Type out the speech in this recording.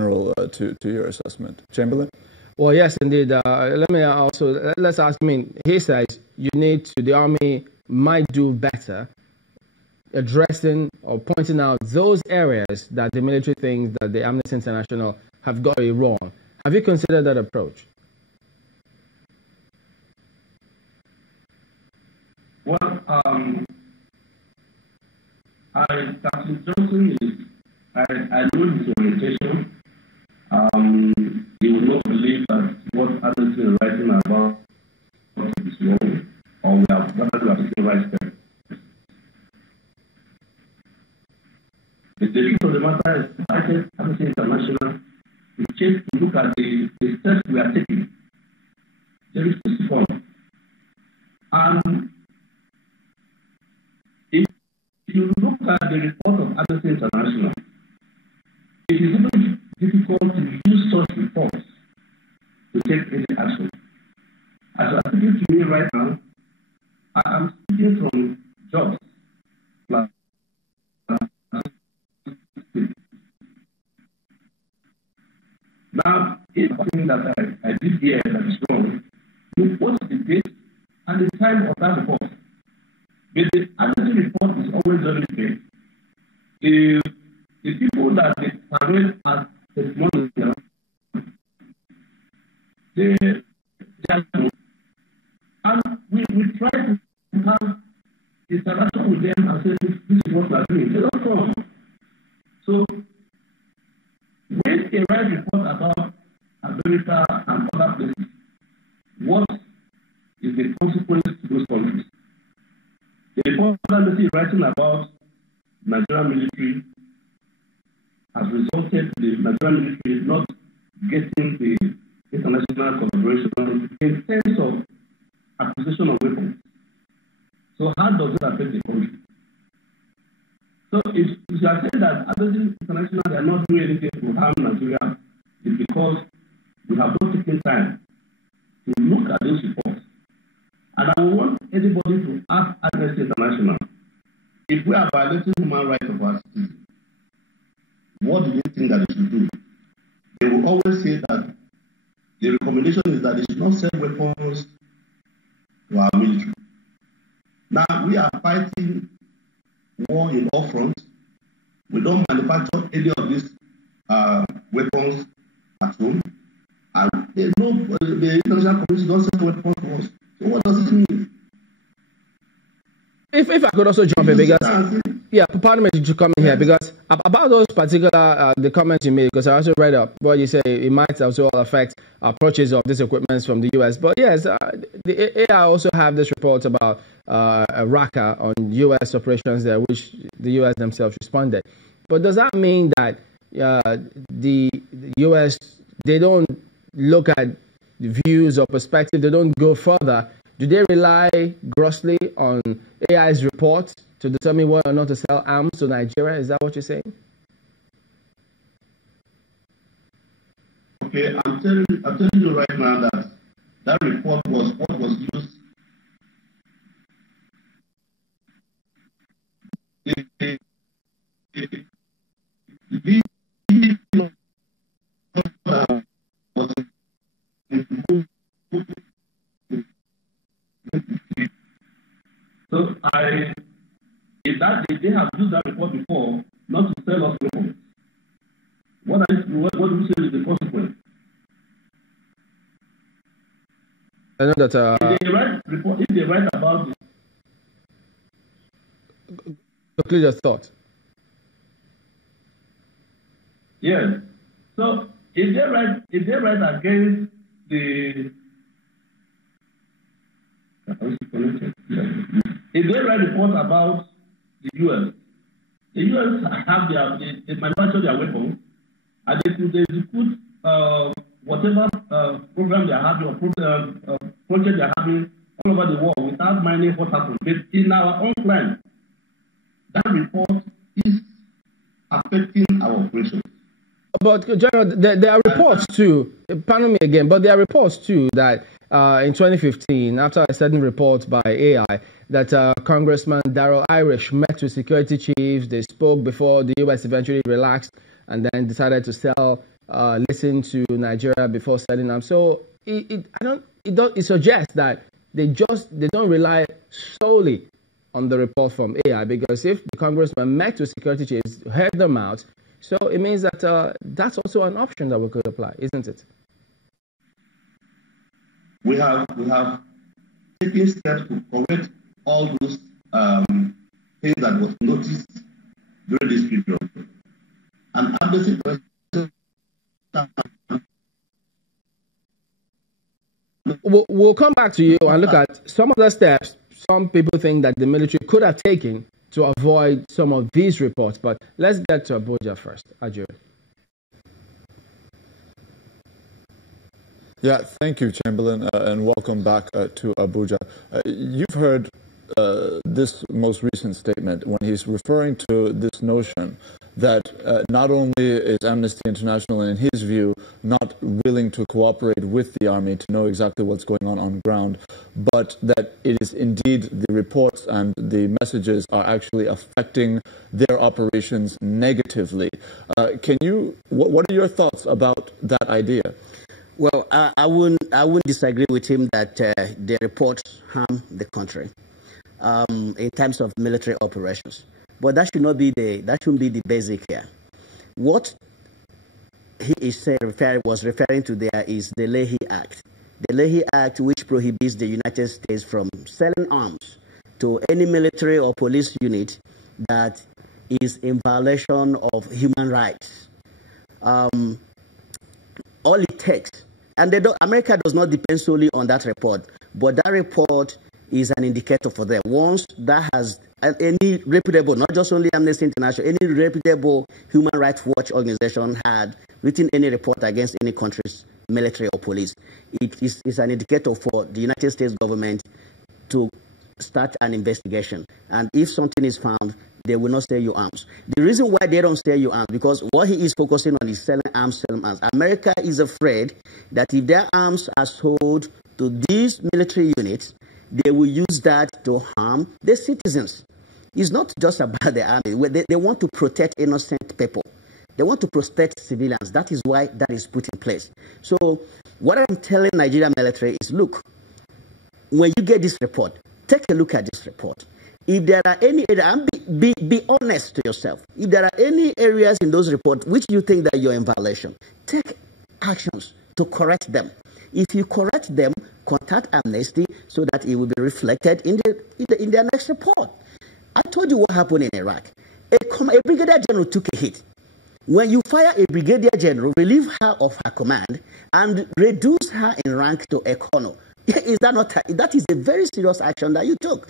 general to your assessment. Chamberlain? Well, yes, indeed. Let's ask, he says the Army might do better addressing or pointing out those areas that the military thinks that the Amnesty International have got it wrong. Have you considered that approach? Well, Captain Johnson I know his orientation. He would not believe that what Amnesty is writing about is wrong, or we have taken right steps. The truth of the matter is that Amnesty International is just to look at the steps we are taking. There is this form. And if you look at the report of Amnesty International, it is even difficult to use such reports to take any action. As you are speaking to me right now, I am speaking from jobs. Now, if something that I did here that is wrong, you put the date and the time of that report. But the Amnesty report is always very clear. The people that they parade as testimonials, they are known. And we try to have interaction with them and say, this is what we are doing. They don't come. So, when they write report about America and other places, what is the consequence to those countries? The report that is writing about Nigerian military has resulted in the Nigerian military not getting the international collaboration in terms of acquisition of weapons. So how does it affect the country? So if you are saying that Amnesty International they are not doing anything to harm Nigeria, it's because we have not taken time to look at those reports. And I want anybody to ask Amnesty International, if we are violating human rights of our citizens, what do they think that they should do? They will always say that the recommendation is that they should not sell weapons to our military. Now, we are fighting war in all fronts. We don't manufacture any of these weapons at home. And the international community don't sell weapons to us. So what does it mean? If I could also jump in, because yeah, pardon me to come in here, because about those particular the comments you made, because I also read up what you say it might also affect purchase of these equipments from the US. But yes, the AI also have this report about a Raqqa on US operations there, which the US themselves responded. But does that mean that the US, they don't look at views or perspective, they don't go further? Do they rely grossly on AI's reports to determine whether or not to sell arms to Nigeria? Is that what you're saying? Okay, I'm telling you right now that that report was what was used. So if they have used that report before, not to sell us weapons, what do you say is the consequence? I know that if they write about it. Conclude your thought. Yes. So if they write against the if they write report about the US have they manufacture their weapons and they execute whatever program they are having or project they are having all over the world without minding what happens. But in our own plan, that report is affecting our operations. But General, there are reports too, pardon me again, but there are reports too that in 2015, after a certain report by AI, that Congressman Darrell Irish met with security chiefs, they spoke before the US eventually relaxed and then decided to sell listen to Nigeria before selling arms. So it suggests that they don't rely solely on the report from AI, because if the congressman met with security chiefs, heard them out, so it means that that's also an option that we could apply, isn't it? We have taken steps to correct all those things that was noticed during this period. And Amnesty we'll come back to you and look at some of the steps some people think that the military could have taken to avoid some of these reports. But let's get to Abuja first. Ajuri. Yeah, thank you, Chamberlain, and welcome back to Abuja. You've heard this most recent statement when he's referring to this notion that not only is Amnesty International, in his view, not willing to cooperate with the army to know exactly what's going on ground, but that it is indeed the reports and the messages are actually affecting their operations negatively. What are your thoughts about that idea? Well, I wouldn't disagree with him that the reports harm the country in terms of military operations. But that shouldn't be the basic here. What he is was referring to there is the Leahy Act. The Leahy Act, which prohibits the United States from selling arms to any military or police unit that is in violation of human rights. All it takes, and America does not depend solely on that report, but that report is an indicator for them. Once that has any reputable, not just only Amnesty International, any reputable human rights watch organization had written any report against any country's military or police, it is an indicator for the United States government to start an investigation. And if something is found, they will not sell you arms. The reason why they don't sell you arms, because what he is focusing on is selling arms. America is afraid that if their arms are sold to these military units, they will use that to harm the citizens. It's not just about the army. They want to protect innocent people. They want to protect civilians. That is why that is put in place. So what I'm telling Nigerian military is, look, when you get this report, take a look at this report. If there are any areas, be honest to yourself. If there are any areas in those reports which you think that you're in violation, take actions to correct them. If you correct them, contact Amnesty so that it will be reflected in their next report. I told you what happened in Iraq. A brigadier general took a hit. When you fire a brigadier general, relieve her of her command and reduce her in rank to a colonel, is that not? That is a very serious action that you took.